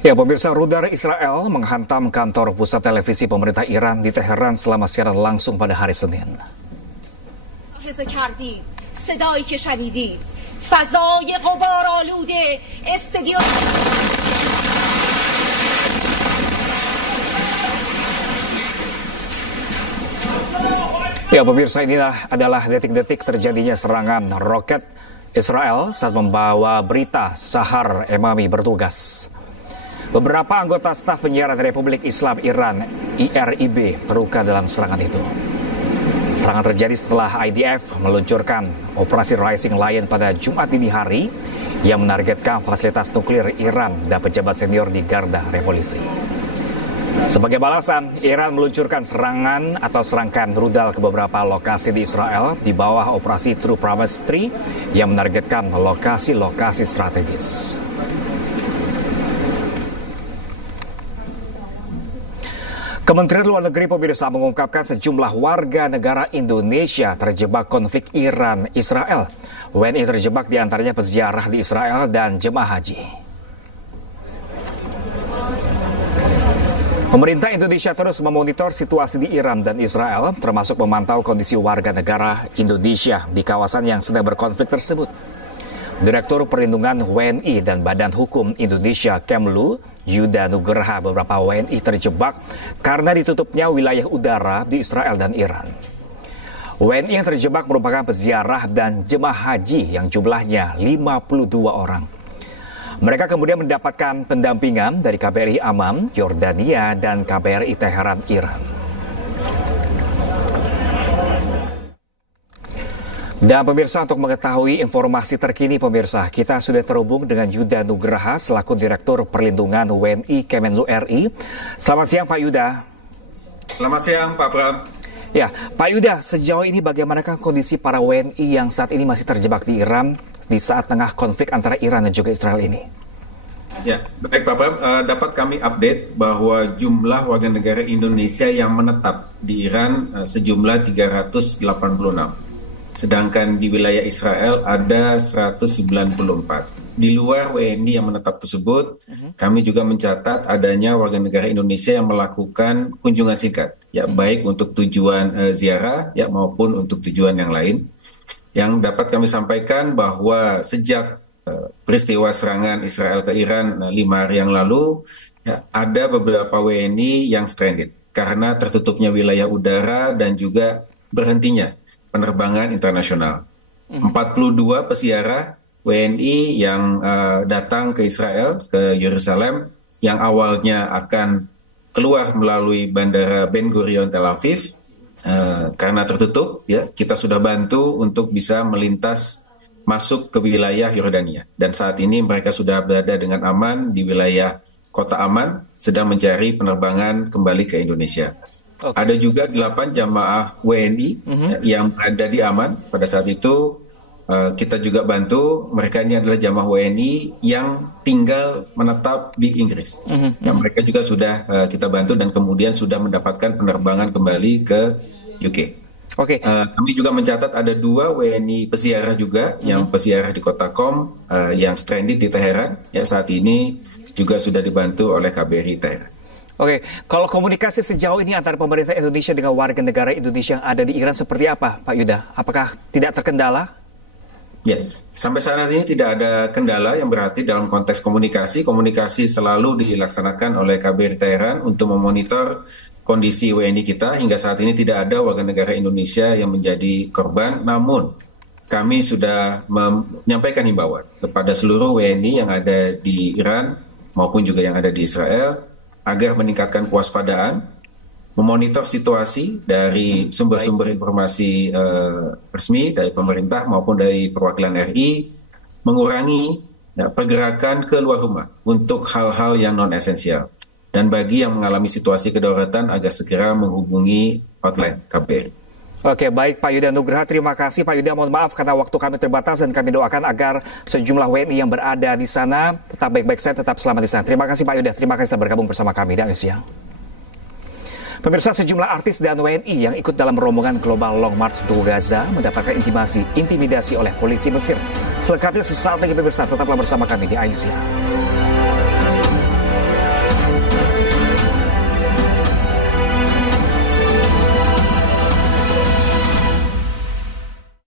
Ya, pemirsa, rudal Israel menghantam kantor pusat televisi pemerintah Iran di Teheran selama siaran langsung pada hari Senin. Ya, pemirsa, ini adalah detik-detik terjadinya serangan roket Israel saat membawa berita Sahar Emami bertugas. Beberapa anggota staf penyiaran Republik Islam Iran (IRIB) terluka dalam serangan itu. Serangan terjadi setelah IDF meluncurkan operasi Rising Lion pada Jumat dini hari yang menargetkan fasilitas nuklir Iran dan pejabat senior di garda revolusi. Sebagai balasan, Iran meluncurkan serangan atau serangkaian rudal ke beberapa lokasi di Israel di bawah operasi True Promise 3 yang menargetkan lokasi-lokasi strategis. Kementerian Luar Negeri pemirsa mengungkapkan sejumlah warga negara Indonesia terjebak konflik Iran-Israel. WNI terjebak diantaranya peziarah di Israel dan jemaah haji. Pemerintah Indonesia terus memonitor situasi di Iran dan Israel, termasuk memantau kondisi warga negara Indonesia di kawasan yang sedang berkonflik tersebut. Direktur Perlindungan WNI dan Badan Hukum Indonesia Kemlu, Yuda Nugraha, beberapa WNI terjebak karena ditutupnya wilayah udara di Israel dan Iran. WNI yang terjebak merupakan peziarah dan jemaah haji yang jumlahnya 52 orang. Mereka kemudian mendapatkan pendampingan dari KBRI Amman, Yordania, dan KBRI Teheran, Iran. Dan pemirsa, untuk mengetahui informasi terkini pemirsa, kita sudah terhubung dengan Yuda Nugraha selaku Direktur Perlindungan WNI Kemenlu RI. Selamat siang Pak Yuda. Selamat siang Pak Pram. Ya, Pak Yuda, sejauh ini bagaimanakah kondisi para WNI yang saat ini masih terjebak di Iran di saat tengah konflik antara Iran dan juga Israel ini? Ya, baik Pak Pram, dapat kami update bahwa jumlah warga negara Indonesia yang menetap di Iran sejumlah 386. Sedangkan di wilayah Israel ada 194. Di luar WNI yang menetap tersebut, kami juga mencatat adanya warga negara Indonesia yang melakukan kunjungan singkat, ya baik untuk tujuan ziarah ya maupun untuk tujuan yang lain. Yang dapat kami sampaikan bahwa sejak peristiwa serangan Israel ke Iran 5 hari yang lalu, ya, ada beberapa WNI yang stranded karena tertutupnya wilayah udara dan juga berhentinya penerbangan internasional. 42 peziarah WNI yang datang ke Israel, ke Yerusalem, yang awalnya akan keluar melalui Bandara Ben Gurion Tel Aviv, karena tertutup, ya kita sudah bantu untuk bisa melintas masuk ke wilayah Yordania. Dan saat ini mereka sudah berada dengan aman di wilayah Kota Amman, sedang mencari penerbangan kembali ke Indonesia. Okay. Ada juga 8 jamaah WNI yang ada di Amman. Pada saat itu kita juga bantu, mereka ini adalah jamaah WNI yang tinggal menetap di Inggris. Yang mereka juga sudah kita bantu dan kemudian sudah mendapatkan penerbangan kembali ke UK. Okay. Kami juga mencatat ada 2 WNI peziarah juga yang peziarah di Kota Qom yang stranded di Teheran. Ya, saat ini juga sudah dibantu oleh KBRI Teheran. Oke, kalau komunikasi sejauh ini antara pemerintah Indonesia dengan warga negara Indonesia yang ada di Iran seperti apa, Pak Yuda? Apakah tidak terkendala? Ya, sampai saat ini tidak ada kendala yang berarti dalam konteks komunikasi. Komunikasi selalu dilaksanakan oleh KBRI Teheran untuk memonitor kondisi WNI kita. Hingga saat ini tidak ada warga negara Indonesia yang menjadi korban. Namun, kami sudah menyampaikan himbauan kepada seluruh WNI yang ada di Iran maupun juga yang ada di Israel agar meningkatkan kewaspadaan, memonitor situasi dari sumber-sumber informasi resmi dari pemerintah maupun dari perwakilan RI, mengurangi pergerakan ke luar rumah untuk hal-hal yang non-esensial. Dan bagi yang mengalami situasi kedaruratan agar segera menghubungi hotline KBRI. Oke, baik Pak Yuda Nugraha, terima kasih Pak Yuda. Mohon maaf karena waktu kami terbatas dan kami doakan agar sejumlah WNI yang berada di sana tetap baik-baik saja, tetap selamat di sana. Terima kasih Pak Yuda, terima kasih telah bergabung bersama kami di Siang. Pemirsa, sejumlah artis dan WNI yang ikut dalam rombongan Global Long March to Gaza mendapatkan intimidasi oleh polisi Mesir. Selengkapnya sesaat lagi pemirsa, tetaplah bersama kami di Siang.